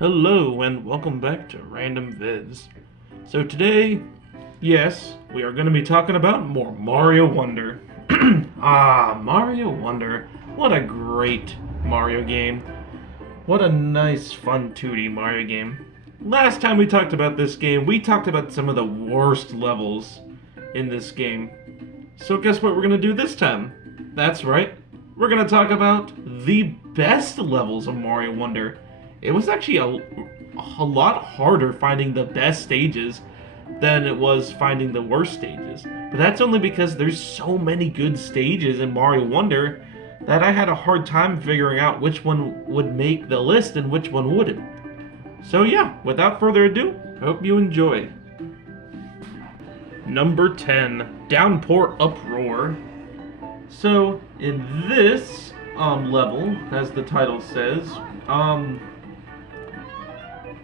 Hello and welcome back to Random Vids. So today, yes, we are going to be talking about more Mario Wonder. Mario Wonder. What a great Mario game. What a nice, fun 2D Mario game. Last time we talked about this game, we talked about some of the worst levels in this game. So guess what we're going to do this time? That's right, we're going to talk about the best levels of Mario Wonder. It was actually a lot harder finding the best stages than it was finding the worst stages. But that's only because there's so many good stages in Mario Wonder that I had a hard time figuring out which one would make the list and which one wouldn't. So yeah, without further ado, hope you enjoy. Number 10, Downpour Uproar. So in this level, as the title says,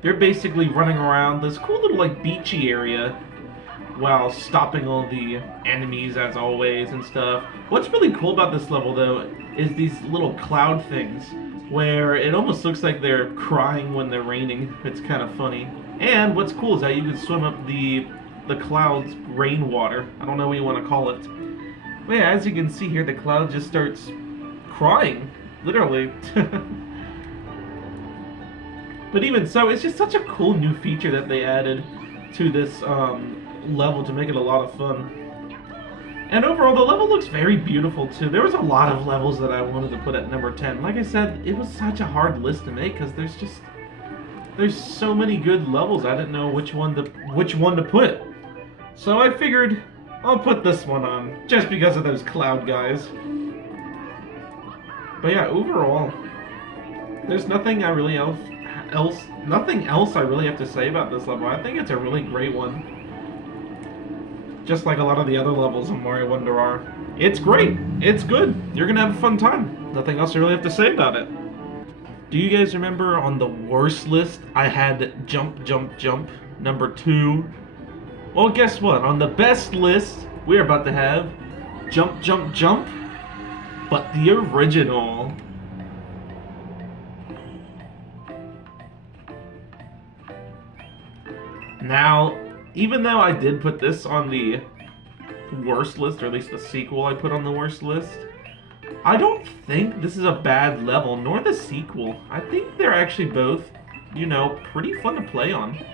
they're basically running around this cool little like beachy area while stopping all the enemies as always and stuff. What's really cool about this level though is these little cloud things where it almost looks like they're crying when they're raining. It's kind of funny. And what's cool is that you can swim up the clouds rainwater. I don't know what you want to call it. But yeah, as you can see here, the cloud just starts crying, literally. But even so, it's just such a cool new feature that they added to this level to make it a lot of fun. And overall, the level looks very beautiful too. There was a lot of levels that I wanted to put at number 10. Like I said, it was such a hard list to make because there's so many good levels. I didn't know which one to put. So I figured I'll put this one on just because of those cloud guys. But yeah, overall, there's nothing nothing else I really have to say about this level. I think it's a really great one. Just like a lot of the other levels in Mario Wonder are. It's great. It's good. You're gonna have a fun time. Nothing else I really have to say about it. Do you guys remember on the worst list I had Jump, Jump, Jump, number 2? Well, guess what? On the best list, we're about to have Jump, Jump, Jump, but the original. Now, even though I did put this on the worst list, or at least the sequel I put on the worst list, I don't think this is a bad level, nor the sequel. I think they're actually both, pretty fun to play on.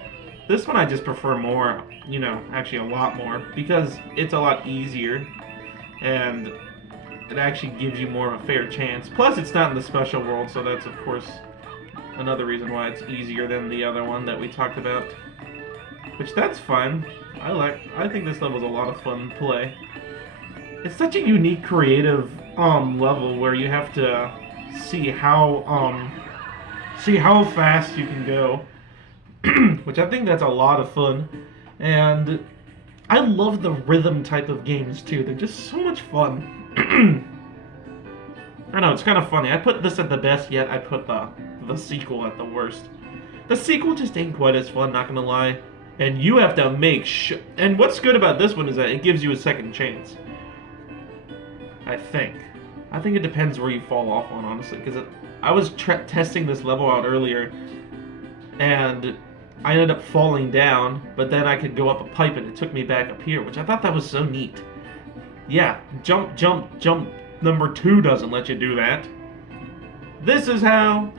This one I just prefer more, actually a lot more, because it's a lot easier, and it actually gives you more of a fair chance. Plus, it's not in the special world, so that's, of course, another reason why it's easier than the other one that we talked about. Which, that's fun. I think this level's a lot of fun to play. It's such a unique, creative level where you have to see how fast you can go, which I think that's a lot of fun. And I love the rhythm type of games too. They're just so much fun. I know, it's kind of funny. I put this at the best, yet I put the sequel at the worst. The sequel just ain't quite as fun, not gonna lie. And you have to make sure. And what's good about this one is that it gives you a second chance. I think it depends where you fall off on, honestly. Because I was testing this level out earlier, and I ended up falling down. But then I could go up a pipe, and it took me back up here, which I thought that was so neat. Yeah, jump, jump, jump. Number 2 doesn't let you do that. This is how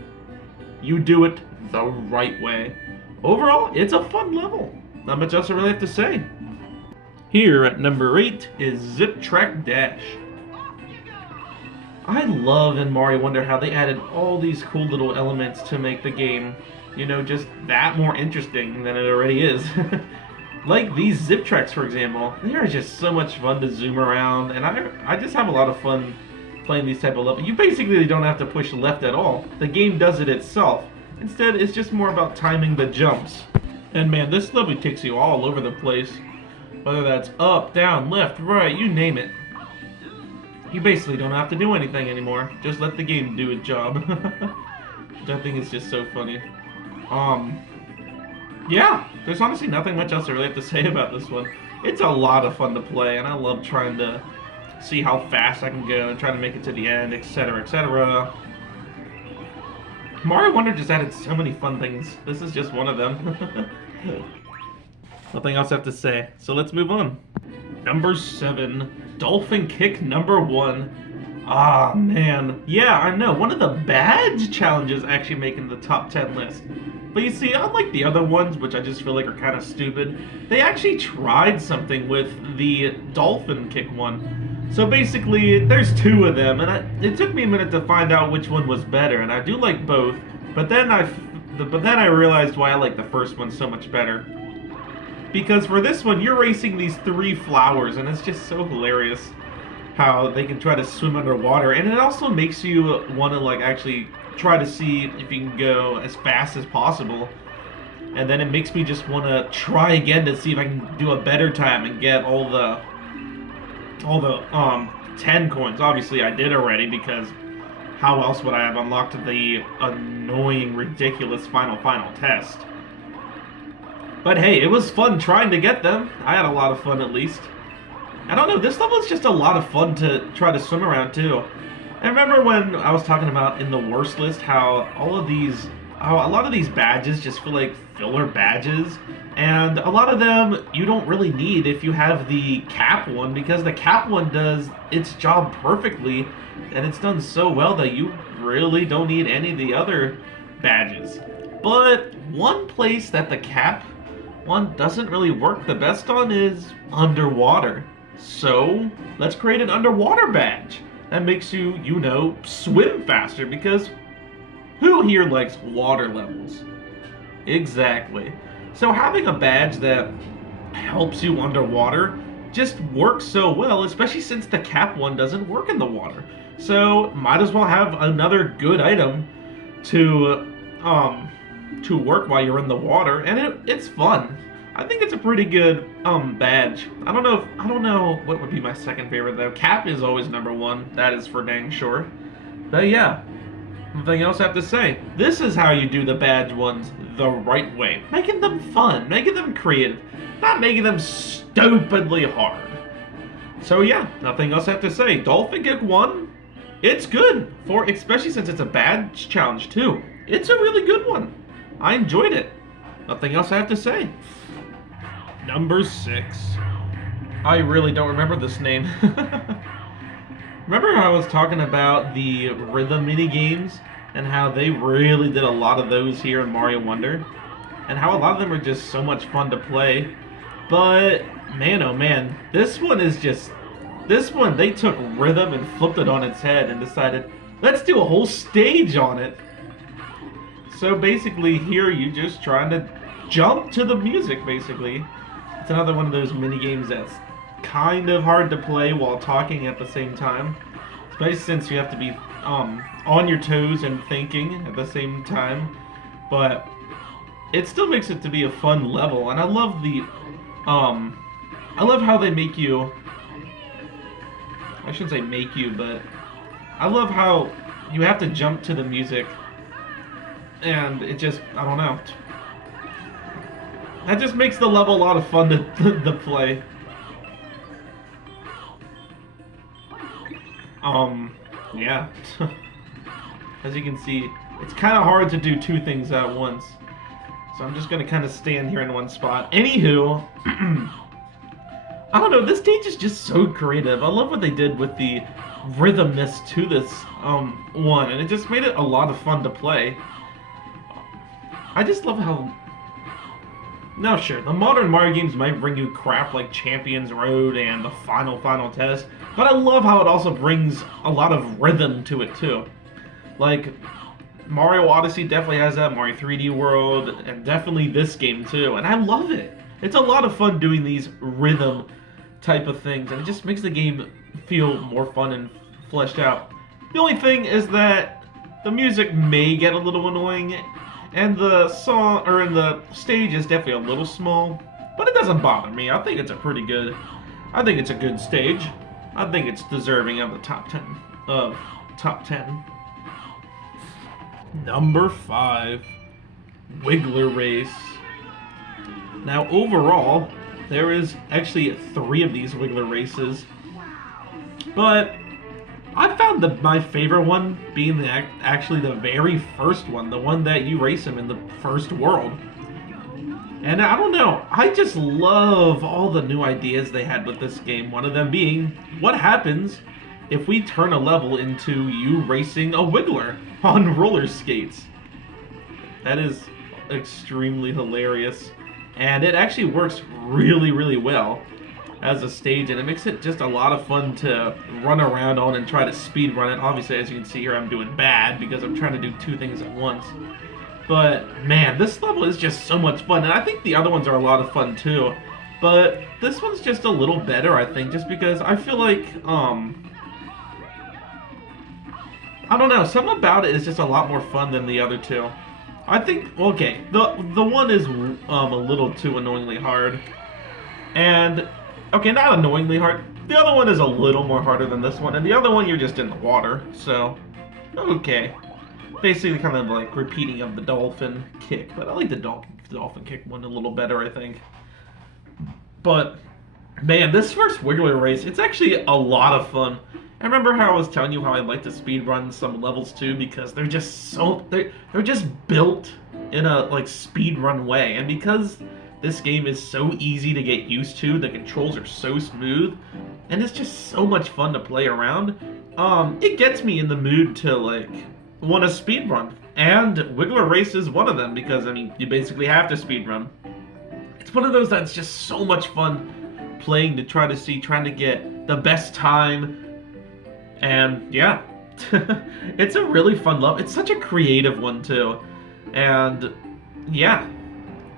you do it the right way. Overall, it's a fun level. Not much else I really have to say. Here at number 8 is Zip Track Dash. I love in Mario Wonder how they added all these cool little elements to make the game, just that more interesting than it already is. Like these zip tracks, for example. They are just so much fun to zoom around, and I just have a lot of fun playing these type of levels. You basically don't have to push left at all. The game does it itself. Instead, it's just more about timing the jumps. And man, this level takes you all over the place. Whether that's up, down, left, right, you name it. You basically don't have to do anything anymore. Just let the game do its job. Which I think is just so funny. Yeah, there's honestly nothing much else I really have to say about this one. It's a lot of fun to play, and I love trying to see how fast I can go and try to make it to the end, etc., etc. Mario Wonder just added so many fun things. This is just one of them. Nothing else I have to say. So let's move on. Number 7, Dolphin Kick number 1. Ah, man. Yeah, I know. One of the badge challenges actually making the top 10 list. But you see, unlike the other ones, which I just feel like are kind of stupid, they actually tried something with the Dolphin Kick one. So basically, there's 2 of them, and it took me a minute to find out which one was better, and I do like both. But then I realized why I like the first one so much better. Because for this one, you're racing these 3 flowers, and it's just so hilarious how they can try to swim underwater, and it also makes you want to like actually try to see if you can go as fast as possible. And then it makes me just want to try again to see if I can do a better time and get all the 10 coins. Obviously I did already, because how else would I have unlocked the annoying, ridiculous final test? But hey, it was fun trying to get them. I had a lot of fun, at least. I don't know, this level is just a lot of fun to try to swim around too. I remember when I was talking about in the worst list how a lot of these badges just feel like filler badges, and a lot of them you don't really need if you have the cap one, because the cap one does its job perfectly, and it's done so well that you really don't need any of the other badges. But one place that the cap one doesn't really work the best on is underwater. So let's create an underwater badge that makes you, you know, swim faster, because who here likes water levels? Exactly. So having a badge that helps you underwater just works so well, especially since the cap one doesn't work in the water. So might as well have another good item to work while you're in the water, and it's fun. I think it's a pretty good badge. I don't know what would be my second favorite though. Cap is always number 1. That is for dang sure. But yeah, nothing else I have to say. This is how you do the badge ones the right way. Making them fun, making them creative, not making them stupidly hard. So yeah, nothing else I have to say. Dolphin Kick 1, it's good, especially since it's a badge challenge too. It's a really good one. I enjoyed it. Nothing else I have to say. Number 6. I really don't remember this name. Remember how I was talking about the rhythm mini games and how they really did a lot of those here in Mario Wonder, and how a lot of them are just so much fun to play. But man, oh man, this one they took rhythm and flipped it on its head and decided, let's do a whole stage on it. So basically here you just trying to jump to the music, basically. It's another one of those mini games that's kind of hard to play while talking at the same time, especially since you have to be on your toes and thinking at the same time. But it still makes it to be a fun level, and I love how they make you. I shouldn't say make you, but I love how you have to jump to the music, and it just, I don't know. That just makes the level a lot of fun to play. Yeah. As you can see, it's kind of hard to do 2 things at once. So I'm just going to kind of stand here in one spot. Anywho, I don't know, this stage is just so creative. I love what they did with the rhythmness to this one, and it just made it a lot of fun to play. I just love how... Now sure, the modern Mario games might bring you crap like Champions Road and the final test, but I love how it also brings a lot of rhythm to it too. Like, Mario Odyssey definitely has that, Mario 3D World, and definitely this game too, and I love it. It's a lot of fun doing these rhythm type of things, and it just makes the game feel more fun and fleshed out. The only thing is that the music may get a little annoying, and the stage is definitely a little small, but it doesn't bother me. I think it's a good stage. I think it's deserving of the top 10. Number 5, Wiggler Race. Now overall, there is actually 3 of these Wiggler races, but I found my favorite one being actually the very first one, the one that you race him in the first world. And I don't know, I just love all the new ideas they had with this game. One of them being, what happens if we turn a level into you racing a Wiggler on roller skates? That is extremely hilarious. And it actually works really, really well as a stage, and it makes it just a lot of fun to run around on and try to speed run it. Obviously, as you can see here, I'm doing bad because I'm trying to do two things at once. But man, this level is just so much fun, and I think the other ones are a lot of fun too. But this one's just a little better, I think, just because I feel like, I don't know, something about it is just a lot more fun than the other two. I think, okay, the one is a little too annoyingly hard, and okay, not annoyingly hard. The other one is a little more harder than this one, and the other one you're just in the water, so okay. Basically, kind of like repeating of the dolphin kick, but I like the dolphin kick one a little better, I think. But man, this first Wiggler race, it's actually a lot of fun. I remember how I was telling you how I like to speed run some levels too, because they're just so they're just built in a like speed run way, and because this game is so easy to get used to, the controls are so smooth, and it's just so much fun to play around. It gets me in the mood to like want to speed run, and Wiggler Race is one of them because I mean you basically have to speed run. It's one of those that's just so much fun playing to trying to get the best time. And yeah, it's a really fun level. It's such a creative one too. And yeah,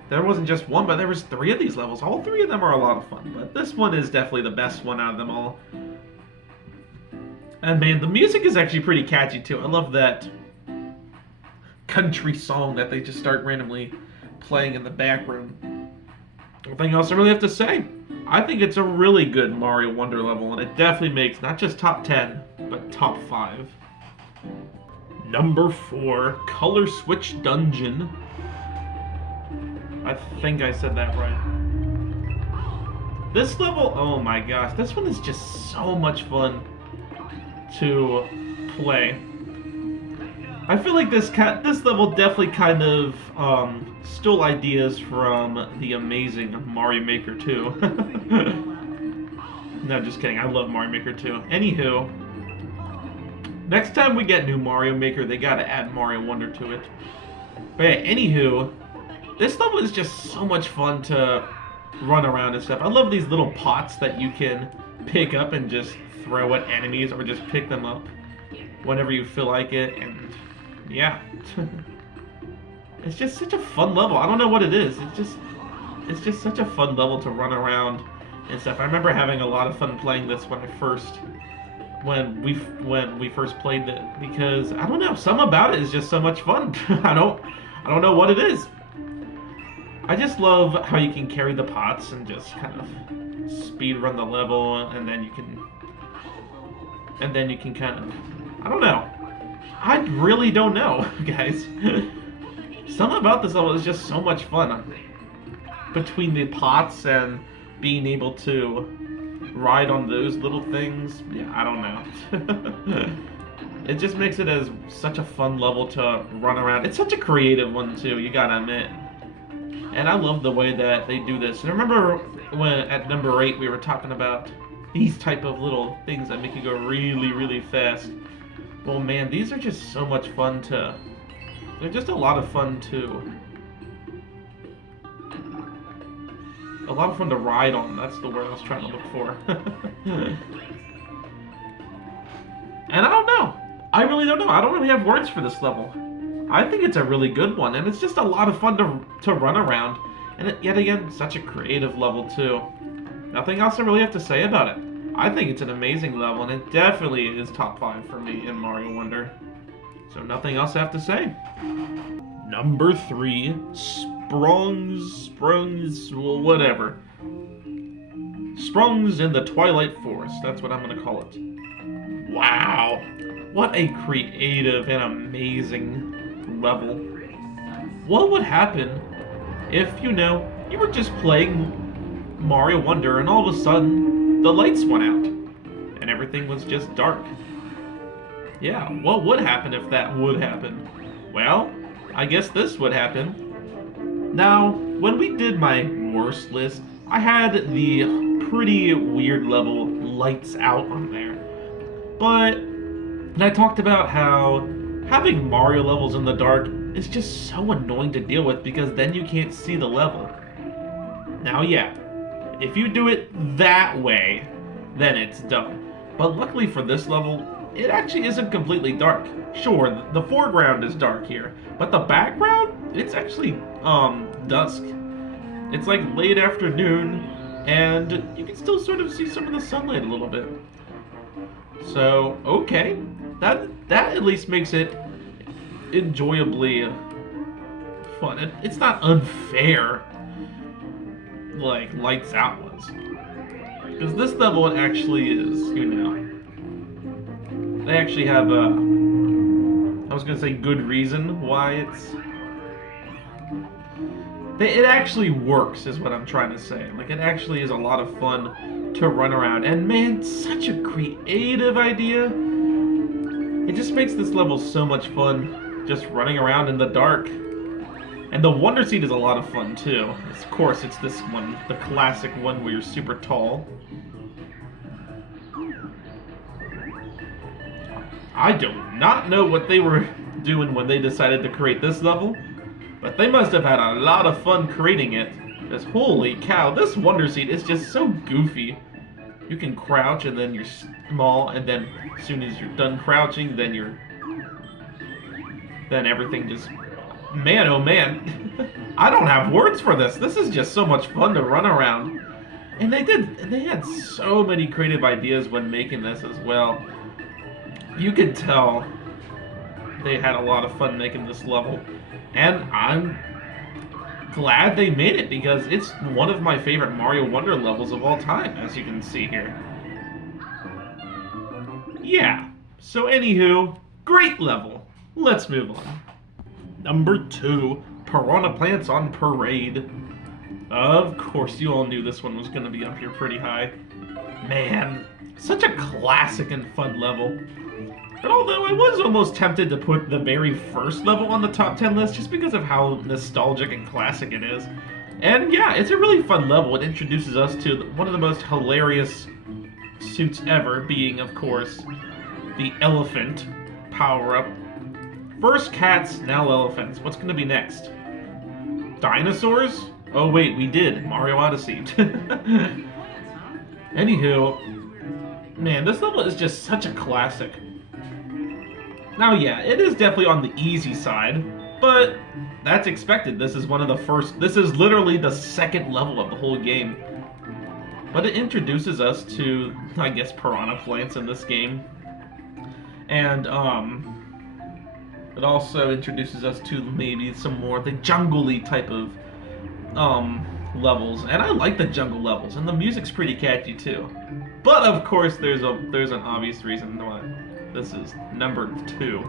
there wasn't just one, but there was 3 of these levels. All 3 of them are a lot of fun, but this one is definitely the best one out of them all. And man, the music is actually pretty catchy too. I love that country song that they just start randomly playing in the background. Nothing else I really have to say. I think it's a really good Mario Wonder level, and it definitely makes not just top 10, but top 5. Number 4, Color Switch Dungeon. I think I said that right. This level, oh my gosh, this one is just so much fun to play. I feel like this level definitely kind of stole ideas from the amazing Mario Maker 2. No, just kidding. I love Mario Maker 2. Anywho, next time we get new Mario Maker, they gotta add Mario Wonder to it. But yeah, anywho, this level is just so much fun to run around and stuff. I love these little pots that you can pick up and just throw at enemies, or just pick them up whenever you feel like it, and yeah. It's just such a fun level. I don't know what it is. It's just such a fun level to run around and stuff. I remember having a lot of fun playing this when we first played it, because I don't know, something about it is just so much fun. I don't know what it is. I just love how you can carry the pots and just kind of speed run the level, and then you can kind of, I don't know. I really don't know, guys. Something about this level is just so much fun. Between the pots and being able to ride on those little things, yeah, I don't know. It just makes it as such a fun level to run around. It's such a creative one too, you gotta admit. And I love the way that they do this. And remember when at number 8 we were talking about these type of little things that make you go really, really fast. Well, man, these are just so much fun to... They're just a lot of fun to... A lot of fun to ride on. That's the word I was trying to look for. And I don't know. I really don't know. I don't really have words for this level. I think it's a really good one, and it's just a lot of fun to run around. And yet again, such a creative level too. Nothing else I really have to say about it. I think it's an amazing level, and it definitely is top 5 for me in Mario Wonder. So nothing else I have to say. Number 3, Sprungs, well, whatever. Sprungs in the Twilight Forest, that's what I'm gonna call it. Wow, what a creative and amazing level. What would happen if, you were just playing Mario Wonder and all of a sudden the lights went out and everything was just dark? Yeah, what would happen if that would happen? Well, I guess this would happen. Now, when we did my worst list, I had the pretty weird level Lights Out on there. But and I talked about how having Mario levels in the dark is just so annoying to deal with because then you can't see the level. Now, yeah, if you do it that way, then it's done. But luckily for this level, it actually isn't completely dark. Sure, the foreground is dark here, but the background, it's actually dusk. It's like late afternoon, and you can still sort of see some of the sunlight a little bit. So, okay, that at least makes it enjoyably fun. It's not unfair like Lights Out was. Because this level it actually is, you know. They actually have a, I was gonna say good reason why it actually works is what I'm trying to say. Like it actually is a lot of fun to run around. And man, such a creative idea. It just makes this level so much fun just running around in the dark. And the Wonder Seed is a lot of fun too. Of course, it's this one, the classic one where you're super tall. I do not know what they were doing when they decided to create this level, but they must have had a lot of fun creating it. Because holy cow, this Wonder Seed is just so goofy. You can crouch and then you're small, and then as soon as you're done crouching, then everything just... Man, oh man. I don't have words for this. This is just so much fun to run around. And they had so many creative ideas when making this as well. You could tell they had a lot of fun making this level. And I'm glad they made it because it's one of my favorite Mario Wonder levels of all time, as you can see here. Yeah, so anywho, great level. Let's move on. Number 2, Piranha Plants on Parade. Of course, you all knew this one was going to be up here pretty high. Man, such a classic and fun level. But although I was almost tempted to put the very first level on the top 10 list just because of how nostalgic and classic it is. And yeah, it's a really fun level. It introduces us to one of the most hilarious suits ever, being, of course, the elephant power-up. First cats, now elephants. What's going to be next? Dinosaurs? Oh wait, we did. Mario Odyssey. Anywho, man, this level is just such a classic. Now yeah, it is definitely on the easy side, but that's expected. This is one of the first, this is literally the second level of the whole game. But it introduces us to, I guess, piranha plants in this game. And, it also introduces us to maybe some more of the jungle-y type of, levels. And I like the jungle levels, and the music's pretty catchy too. But of course, there's an obvious reason why this is number 2.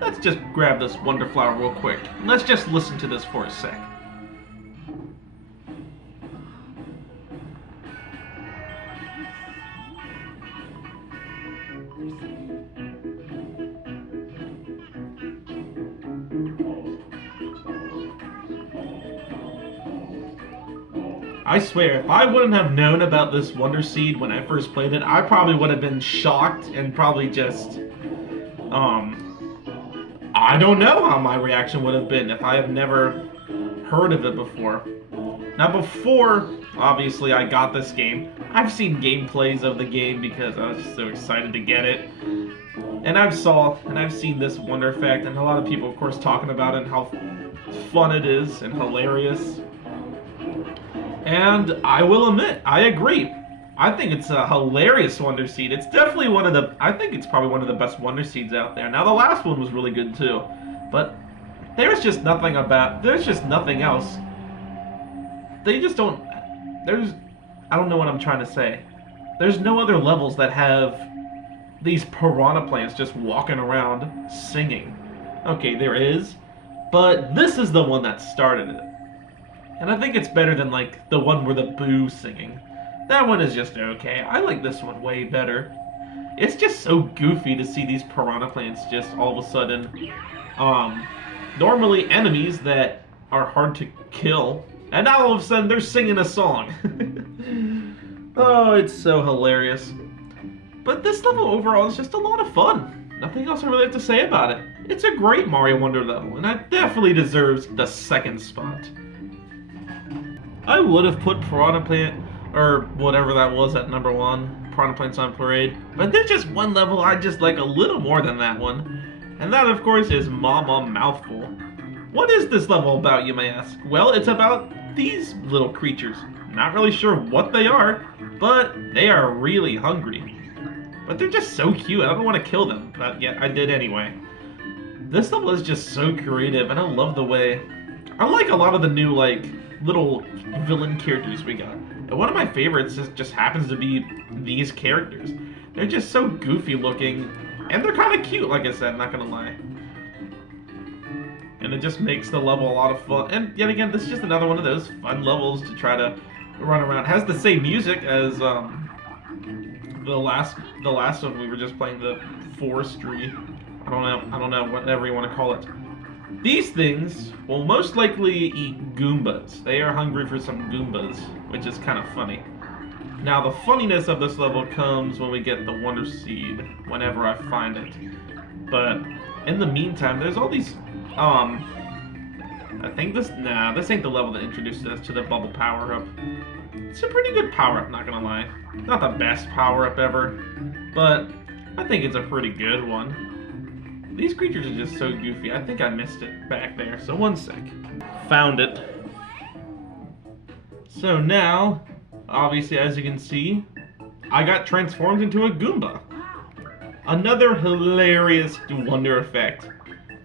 Let's just grab this Wonder Flower real quick. Let's just listen to this for a sec. I swear, if I wouldn't have known about this Wonder Seed when I first played it, I probably would have been shocked and probably just, I don't know how my reaction would have been if I have never heard of it before. Now before, obviously, I got this game, I've seen gameplays of the game because I was just so excited to get it. And I've seen this Wonder Effect, and a lot of people, of course, talking about it and how fun it is and hilarious. And I will admit, I agree. I think it's a hilarious Wonder Seed. It's definitely I think it's probably one of the best Wonder Seeds out there. Now, the last one was really good too. But there's just nothing else. They just don't, I don't know what I'm trying to say. There's no other levels that have these piranha plants just walking around singing. Okay, there is, but this is the one that started it. And I think it's better than, like, the one where the Boo singing. That one is just okay. I like this one way better. It's just so goofy to see these piranha plants just all of a sudden, normally enemies that are hard to kill, and now all of a sudden they're singing a song. Oh, it's so hilarious. But this level overall is just a lot of fun. Nothing else I really have to say about it. It's a great Mario Wonder level, and it definitely deserves the second spot. I would have put Piranha Plant, or whatever that was at number 1, Piranha Plants on Parade, but there's just one level I just like a little more than that one, and that of course is Mama Mouthful. What is this level about, you may ask? Well, it's about these little creatures. Not really sure what they are, but they are really hungry. But they're just so cute, I don't want to kill them, but yeah, I did anyway. This level is just so creative, and I love the way... I like a lot of the new, like, little villain characters we got. And one of my favorites just happens to be these characters. They're just so goofy looking, and they're kind of cute, like I said, not gonna lie. And it just makes the level a lot of fun. And yet again, this is just another one of those fun levels to try to run around. It has the same music as the last one we were just playing, the forestry. I don't know, whatever you want to call it. These things will most likely eat Goombas. They are hungry for some Goombas, which is kind of funny. Now, the funniness of this level comes when we get the Wonder Seed, whenever I find it. But in the meantime, there's all these, I think this ain't the level that introduces us to the bubble power-up. It's a pretty good power-up, not gonna lie. Not the best power-up ever, but I think it's a pretty good one. These creatures are just so goofy. I think I missed it back there, so one sec. Found it. So now, obviously as you can see, I got transformed into a Goomba. Another hilarious wonder effect.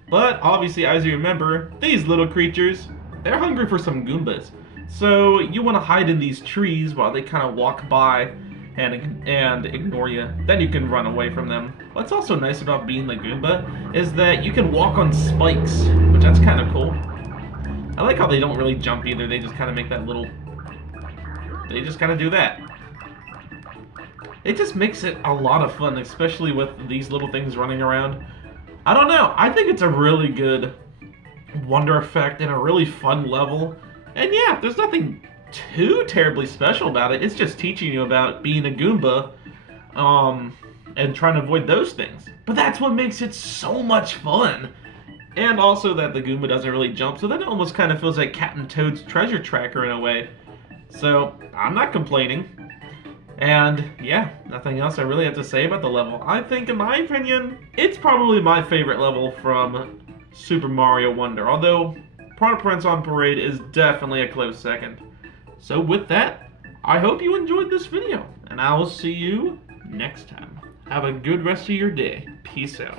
But obviously, as you remember, these little creatures, they're hungry for some Goombas. So you want to hide in these trees while they kind of walk by and ignore you. Then you can run away from them. What's also nice about being the Goomba is that you can walk on spikes, which that's kind of cool. I like how they don't really jump either. They just kind of make that little... They just kind of do that. It just makes it a lot of fun, especially with these little things running around. I don't know. I think it's a really good wonder effect and a really fun level. And yeah, there's nothing too terribly special about it. It's just teaching you about being a Goomba and trying to avoid those things. But that's what makes it so much fun. And also that the Goomba doesn't really jump, so then it almost kind of feels like Captain Toad's treasure tracker in a way. So, I'm not complaining. And yeah, nothing else I really have to say about the level. I think, in my opinion, it's probably my favorite level from Super Mario Wonder. Although, Piranha Plants on Parade is definitely a close second. So with that, I hope you enjoyed this video, and I will see you next time. Have a good rest of your day. Peace out.